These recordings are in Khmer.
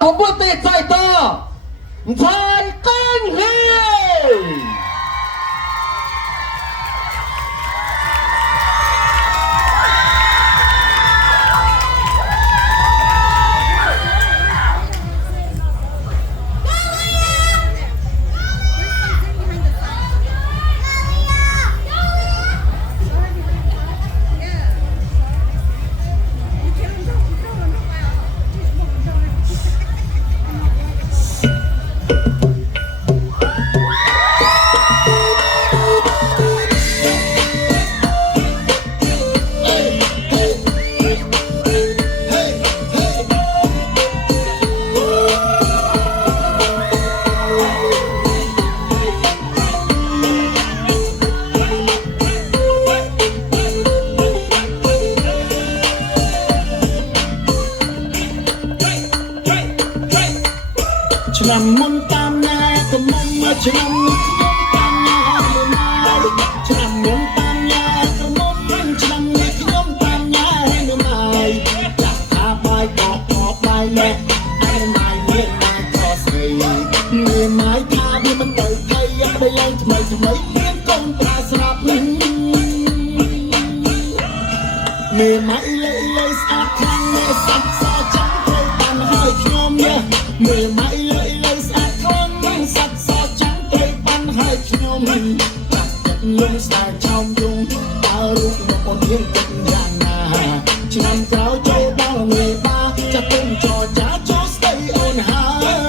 我不得再的，再跟黑。ឆ្នាំមុនតាមណាក៏មុំឆ្នាំនេះខ្ញុំតាមណាមិនមកឆ្នាំមុនតាមណាក៏មុំឆ្នាំនេះខ្ញុំតាមណាមិនមកចាក់ថាបាយក៏អបបាយណែអីម៉ៃមានម៉ៃក៏ស្រីមានម៉ៃថាវាមិនទៅថៃយកទៅឡើងថ្មីមានកូនប្រាស្រាប់មានម៉ៃលេស្អាតខ្លាំងមេសាច់សចាំត្រូវបានហើយខ្ញុំនេះមានម៉ៃខ្ញុំចាក់ចិត្តលងស្ដាយចោមយងតើរូបមកអូនយើងគិតយ៉ាងណាឆ្នាំក្រោយចូលដល់មេបាចាក់ទុំចរចាចូលស្ដីអូនហើយ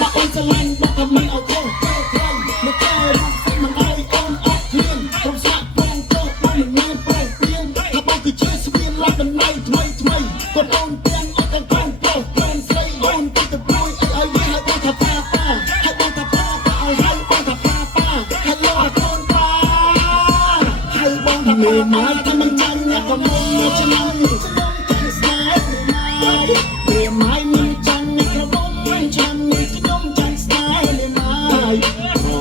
បាក់អូនស្រឡាញ់បាក់ថាមិនឲ្យខុសត្រូវខ្លាំងមកតែរូបស្មិនឲ្យអូនអត់ឃ្លានព្រមសាក់បងចុះបងមិនមានប្រែព្រៀងថាបងគឺជាស្ពានឡាប់ដំណៃថ្មីកូនអូនទាំងអត់ទាំងកូនប្រុសកូនស្រីអូនទៅព្រួយអីឲ្យវាឲ្យបងថាប៉ាឲ្យបងថាប៉ាឲ្យហើយបងថាប៉ាហើយលោកកូនប៉ាឲ្យបងថាម៉ែម៉ែថាមិនចាញ់អ្នកក៏មកឆ្នាំខ្ញុំទាំងស្នេហ៍ម៉ែម៉ែមិនចាញ់អ្នកក៏មកឆ្នាំនេះខ្ញុំចាញ់ស្នេហ៍ម៉ែ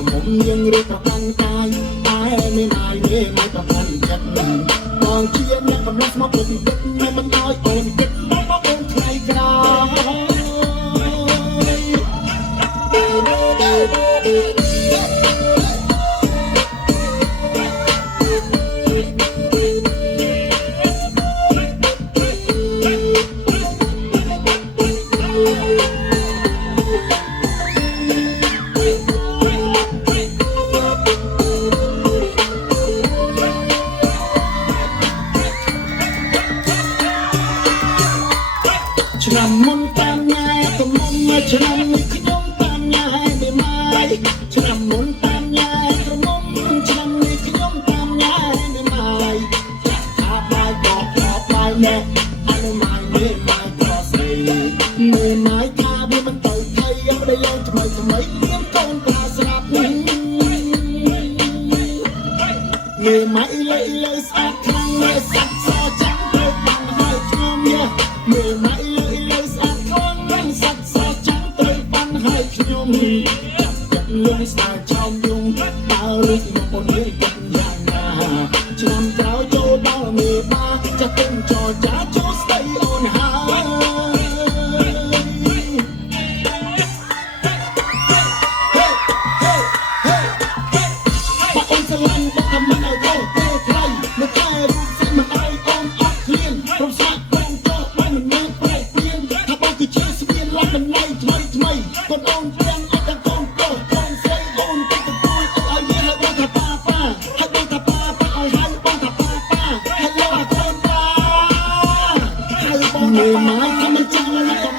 មុំយើងរៀបប្រកាន់កាយតែម៉ែប្រកាន់ចិត្តបងជាអ្នកកំឡុងមកពុទ្ធិមិនឲ្យអូនគិតមកអូនថ្លៃក្រោឆ្នាំមុនតាមញ៉ែក៏មុំឆ្នាំនេះខ្ញុំតាមញ៉ែមិនមកឆ្នាំមុនតាមញ៉ែក៏មុំឆ្នាំនេះខ្ញុំតាមញ៉ែមិនមកចាក់ថាបាយក៏អបបាយណែអនុម៉ៃមានម៉ៃក៏ស្រីមានម៉ៃថាវាមិនទៅថៃយកទៅឡើងថ្មីមានកូនប្រាស្រាប់មានម៉ៃលេស្អាតខ្លាំងមេសាច់សចាំត្រូវបានហើយខ្ញុំមានម៉ៃខ្ញុំចាក់ចិត្តលងស្ដាយចោមយងតើរូបមកអូនយើងគិតយ៉ាងណាឆ្នាំក្រោយចូលដល់មេបាចាក់ទុំចរចាចូលស្ដីអូនហើយបាក់អូនស្រឡាញ់បាក់ថាមិនឲ្យខុសត្រូវថ្លៃមកតែរូបស្រីមិនឲ្យអូនអត់ឃ្លានព្រមសាក់បងចុះបងមិនមានប្រែព្រៀងថាបងគឺជាស្ពានឡាប់ដំណៃថ្មីកូនអូនទាំងអត់ទាំងកូនប្រុសកូនស្រីអូនទៅព្រួយអីឲ្យវាឲ្យបងថាប៉ាឲ្យបងថាប៉ាឲ្យហើយបងថាប៉ាឲ្យលោកកូនប៉ាឲ្យបងថាម៉ែថាមិនចាំណាក៏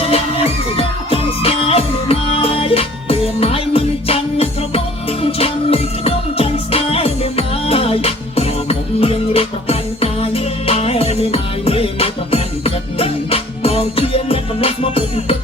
ឆ្នាំនេះខ្ញុំចង់ស្នេហ៍ម៉ែមិនចាំណាក៏បងឆ្នាំនេះខ្ញុំចង់ស្នេហ៍ម៉ែក៏មុំយើងរៀបប្រកាន់កាយតែម៉ែប្រកាន់ចិត្តបងជាអ្នកកំឡុងមកពុទ្ធ